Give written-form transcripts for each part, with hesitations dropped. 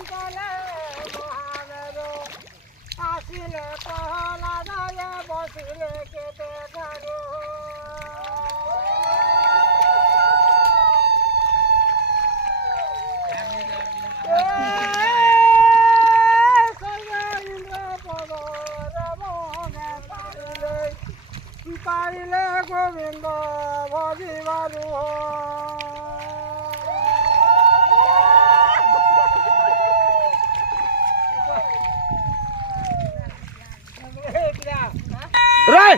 অঞ্চলে মহামেরু আসিলে পহলা যায় বসিলে কেটে ধরু পারিলে গোবিন্দ ভজিবারু রাই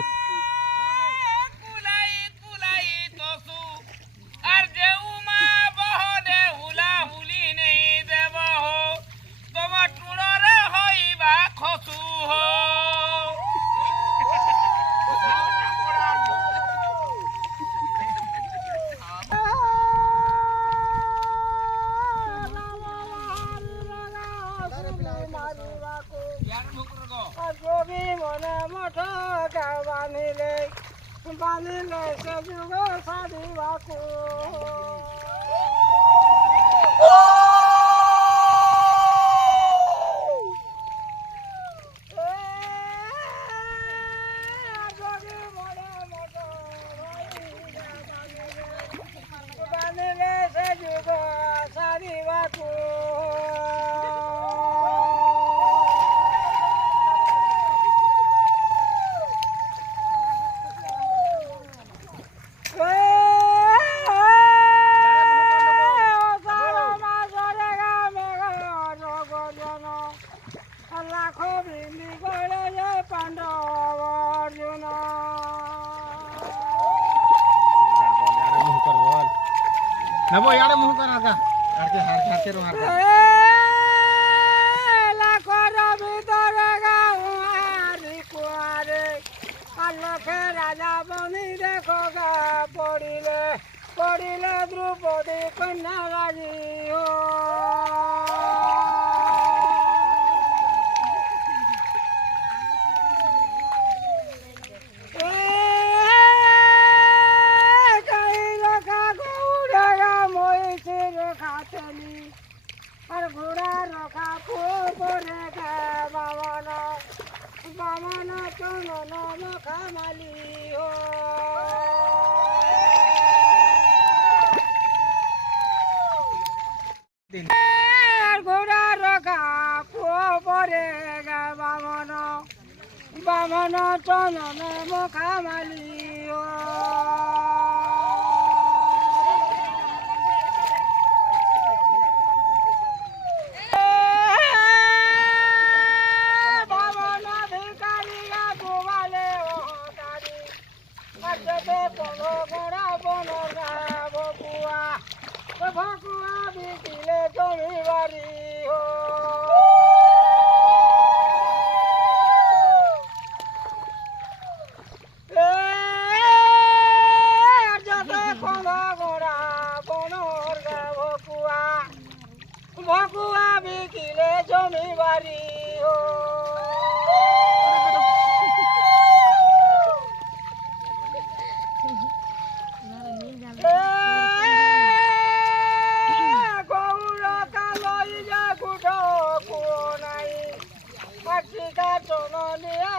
যোগী মনে মঠ বাঁধিলে বাঁধিলে সে যুগ সাধিবাকু যোগী মনে মঠ বাঁধিলে সে যুগ সাধিবাকু লাখো বিন্দি করে পাণ্ডব অর্জুন লাখর ভিতরে গাঁহারি কুয়ারে আলোকে রাজা বনি দেখো গা পড়িলে পড়িলে দ্রৌপদী কন্যা রাজি হো আর ঘোড়া রখা পরে বামন বামন চন্দন মখা মালি হো আর ঘোড়া রখা পরে বামন বামন চন্দন মখা মালি হো ভকুয়া বিকিলে জমি বাড়ি হো যত কল গোড়া বনর ভকুয়া ভকুয়া বিকিলে জমি বাড়ি হো জননী